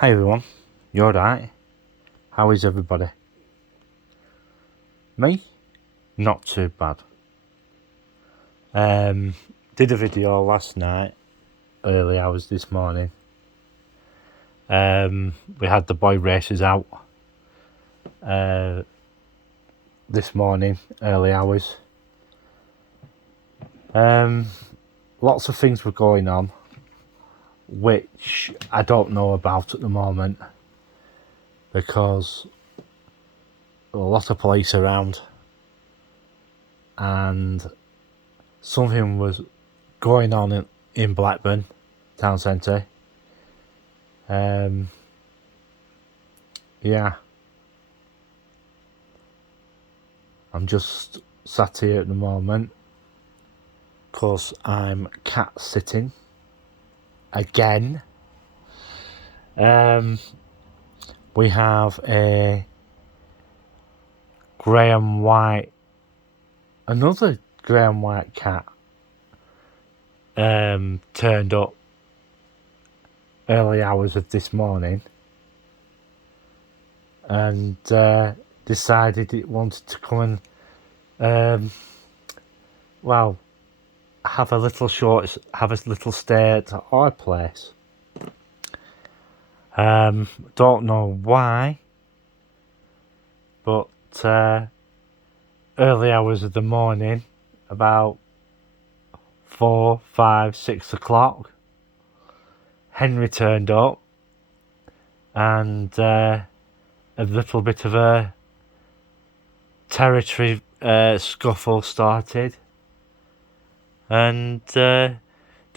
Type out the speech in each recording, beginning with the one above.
Hi everyone, you alright? How is everybody? Me? Not too bad. Did a video last night, early hours this morning. We had the boy races out this morning, early hours. Lots of things were going on, which I don't know about at the moment, because there were a lot of police around, and something was going on in Blackburn town centre. Yeah, I'm just sat here at the moment because I'm cat sitting again. We have a grey and white, another grey and white cat turned up early hours of this morning and decided it wanted to come and have a little stay at our place. Don't know why, but early hours of the morning, about 4, 5, 6 o'clock, Henry turned up and a little bit of a territory scuffle started, and they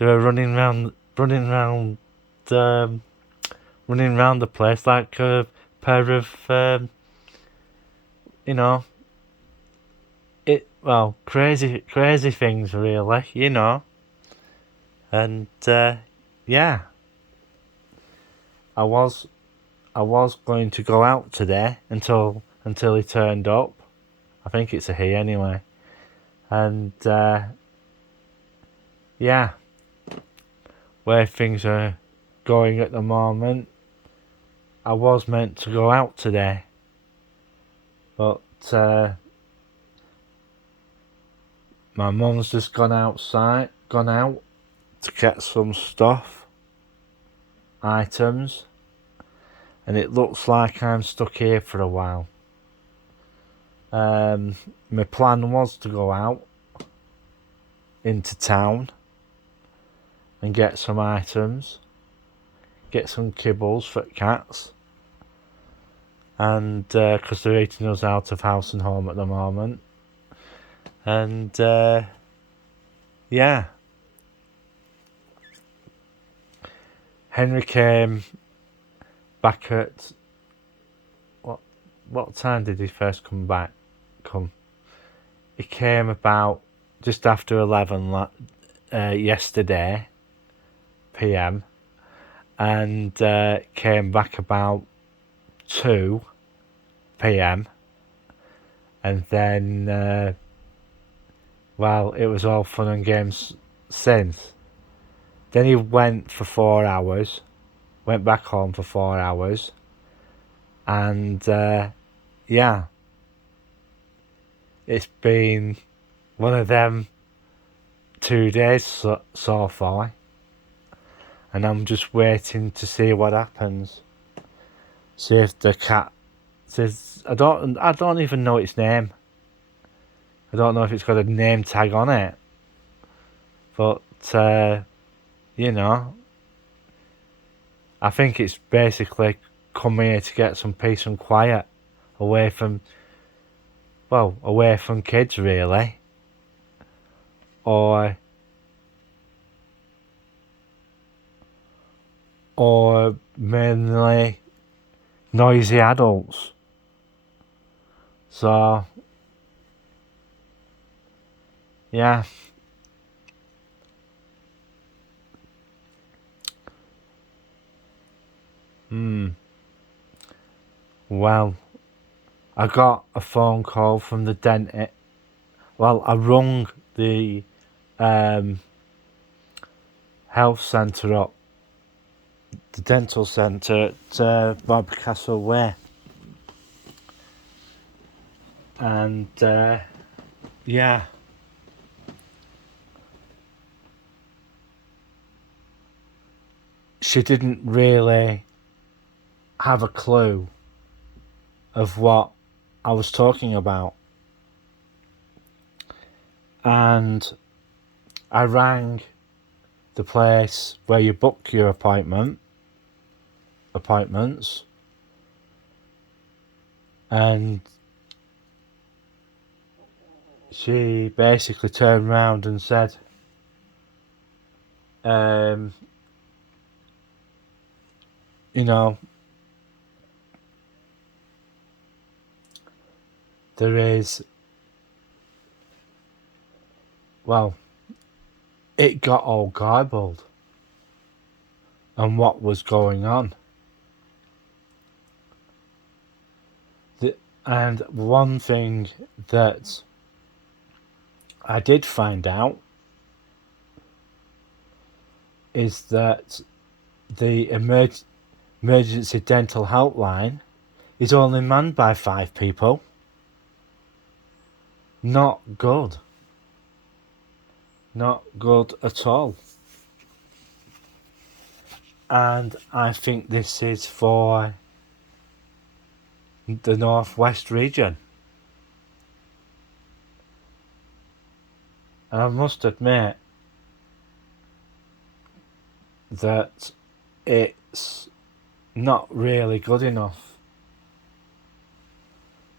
were running around the place like a pair of crazy things, really, and yeah, I was going to go out today until he turned up. I think it's a he anyway, and yeah, where things are going at the moment, I was meant to go out today, but my mum's just gone out to get some items, and it looks like I'm stuck here for a while. My plan was to go out into town and get some items, get some kibbles for cats, and because they're eating us out of house and home at the moment, and yeah, Henry came back at what time did he first come? He came about just after 11 yesterday PM, and came back about 2 PM, and then it was all fun and games since. Then he went for 4 hours, went back home for 4 hours, and yeah, it's been one of them 2 days so far, and I'm just waiting to see what happens. See if the cat says, I don't even know its name. I don't know if it's got a name tag on it, but I think it's basically come here to get some peace and quiet away from kids, really, or mainly noisy adults. So yeah, well, I got a phone call from the dentist. Well, I rung the health centre up the dental centre at Barbecastle Way. And yeah, she didn't really have a clue of what I was talking about. And I rang the place where you book your appointments, and she basically turned around and said, you know, there is, well, it got all garbled and what was going on. And one thing that I did find out is that the emergency dental helpline is only manned by 5 people. Not good. Not good at all. And I think this is for the Northwest region. And I must admit that it's not really good enough,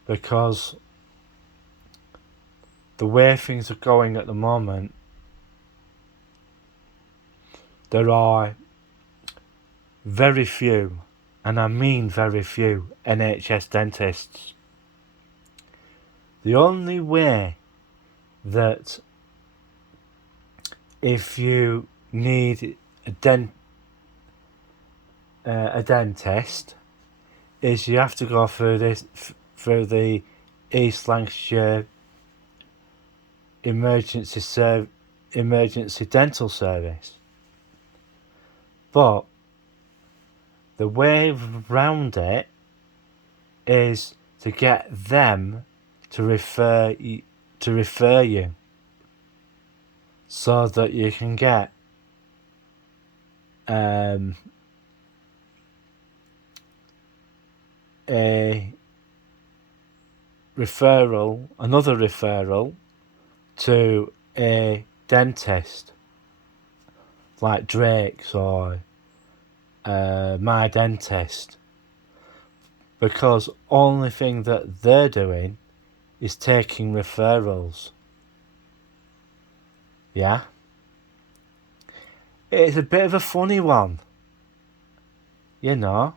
because the way things are going at the moment, there are very few, and I mean very few, NHS dentists. The only way that if you need a dentist is you have to go through the East Lancashire emergency dental service. But the way around it is to get them to refer you so that you can get a referral, another referral to a dentist like Drake's or My Dentist, because only thing that they're doing is taking referrals. Yeah, it's a bit of a funny one, you know,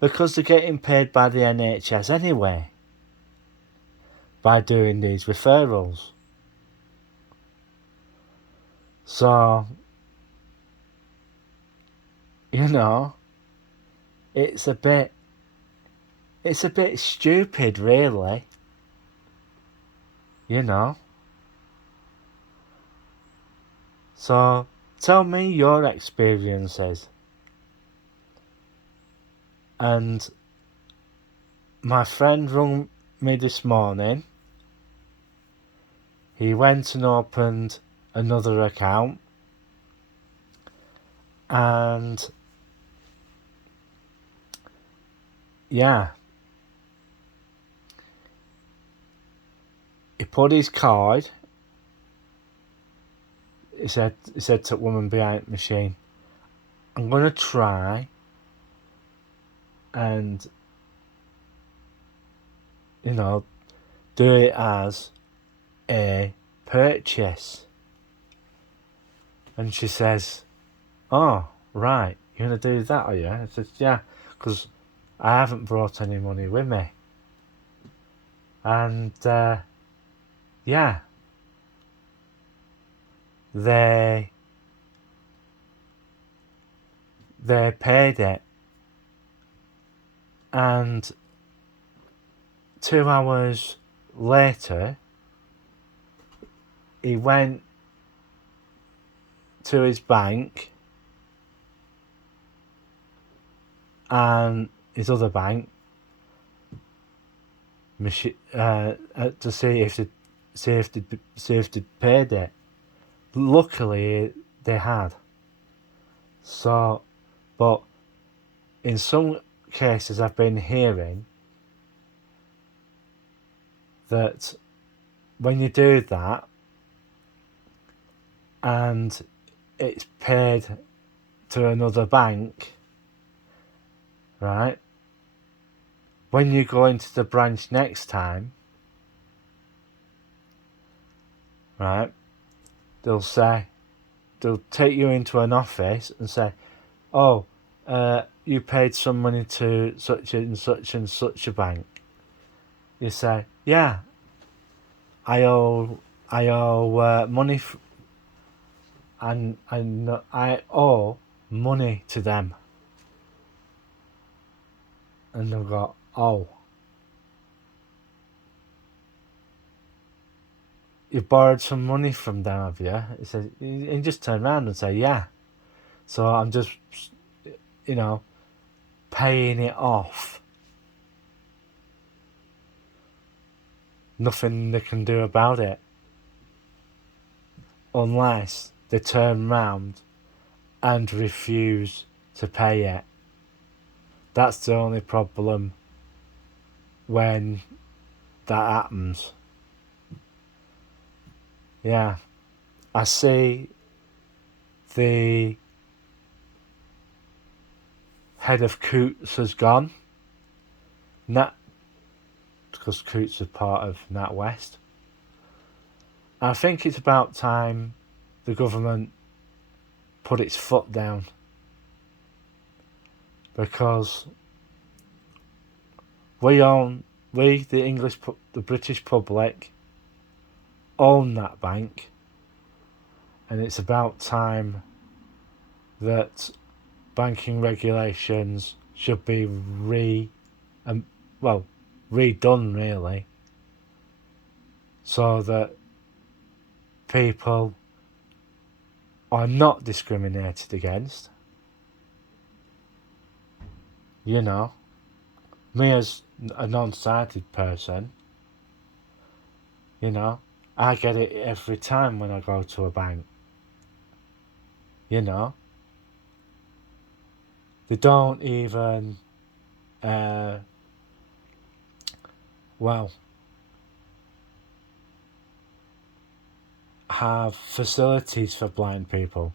because they're getting paid by the NHS anyway by doing these referrals. So, you know, it's a bit stupid, really, you know. So tell me your experiences. And my friend rang me this morning. He went and opened another account, and yeah, he put his card. He said to the woman behind the machine, I'm going to try and, you know, do it as a purchase. And she says, oh, right, you're going to do that, are you? I said, yeah, because I haven't brought any money with me. And, yeah, they paid it. And 2 hours later, he went to his bank and his other bank to see if they'd paid it. Luckily, they had. So, but in some cases, I've been hearing that when you do that and it's paid to another bank, right? When you go into the branch next time, right, they'll take you into an office and say, oh, you paid some money to such and such a bank. You say, yeah, I owe money, and I owe money to them. And they'll go, oh, you borrowed some money from them, have you? He says, and just turn around and say, yeah. So I'm just, paying it off. Nothing they can do about it. Unless they turn round and refuse to pay it. That's the only problem when that happens. Yeah. I see the head of Coutts has gone. Because Coutts is part of NatWest. I think it's about time the government put its foot down, because the British public, own that bank, and it's about time that banking regulations should be redone, really, so that people are not discriminated against. Me as a non-sighted person, I get it every time when I go to a bank. They don't even, have facilities for blind people.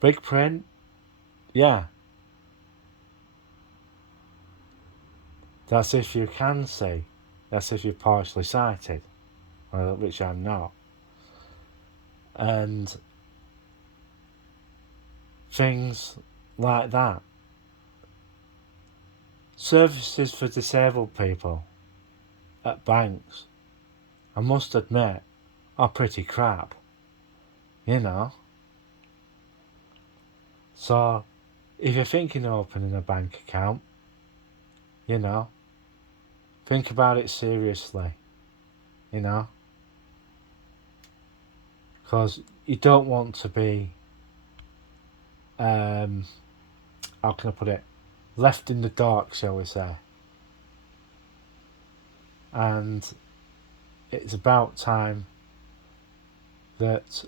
Big print, yeah. That's if you can see. That's if you're partially sighted, which I'm not. And things like that. Services for disabled people at banks, I must admit, are pretty crap. So, if you're thinking of opening a bank account, think about it seriously, because you don't want to be, how can I put it, left in the dark, shall we say. And it's about time that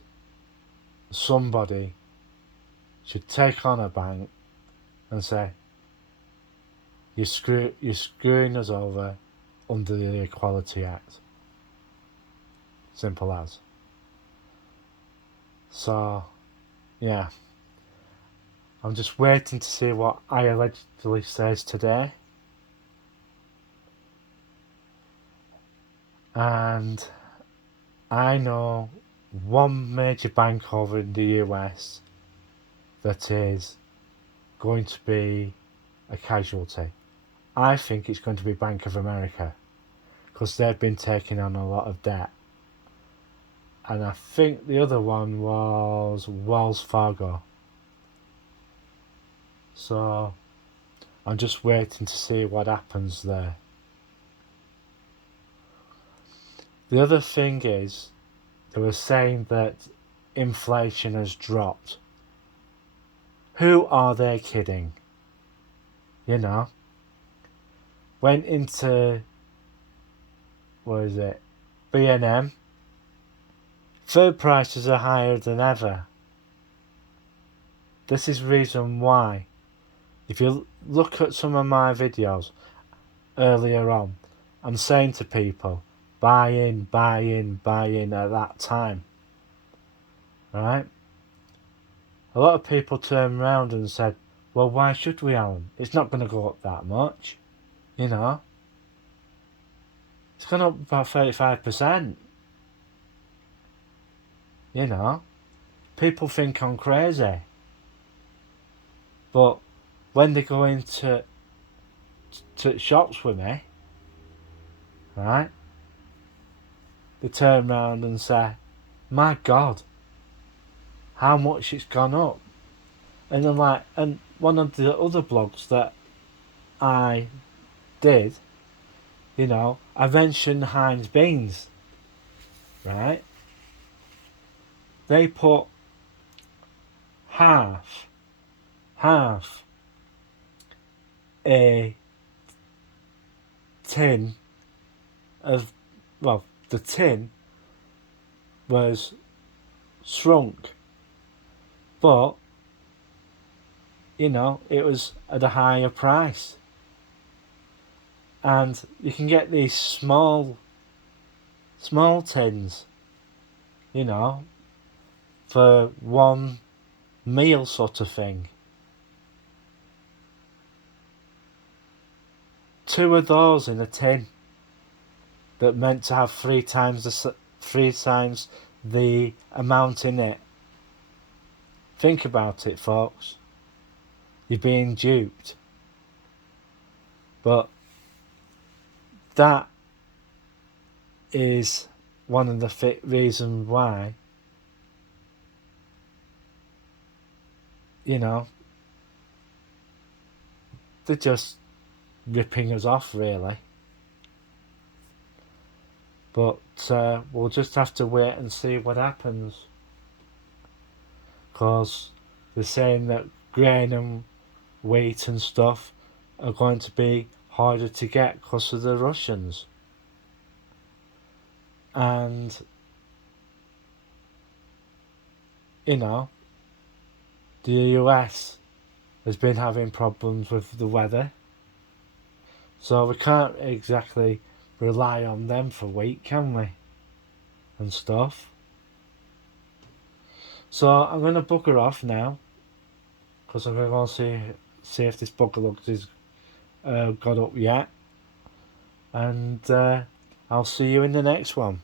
somebody should take on a bank and say, you're screwing us over under the Equality Act. Simple as. So, yeah. I'm just waiting to see what I allegedly says today. And I know one major bank over in the US that is going to be a casualty. I think it's going to be Bank of America, because they've been taking on a lot of debt. And I think the other one was Wells Fargo. So I'm just waiting to see what happens there. The other thing is, they were saying that inflation has dropped. Who are they kidding? you know, went into, what is it, B&M. Food prices are higher than ever. This is reason why. If you look at some of my videos earlier on, I'm saying to people, buy in, buy in, buy in at that time. Right? A lot of people turned around and said, well, why should we, Alan? It's not going to go up that much. You know? It's gone up about 35%. You know? People think I'm crazy. But when they go into shops with me, right, they turn around and say, my God, how much it's gone up. And I'm like, and one of the other blogs that I did, you know, I mentioned Heinz Beans, right? They put half a tin of, well, the tin was shrunk, but, you know, it was at a higher price. And you can get these small tins, you know, for one meal sort of thing. 2 of those in a tin that meant to have 3 times the amount in it. Think about it, folks. You're being duped. But that is one of the reasons why, you know, they're just ripping us off, really. But we'll just have to wait and see what happens. Because they're saying that grain and wheat and stuff are going to be harder to get because of the Russians. And, you know, the US has been having problems with the weather. So we can't exactly rely on them for wheat, can we? And stuff. So I'm going to bugger off now. Because I'm going to go and see if this bugger looks is got up yet. And I'll see you in the next one.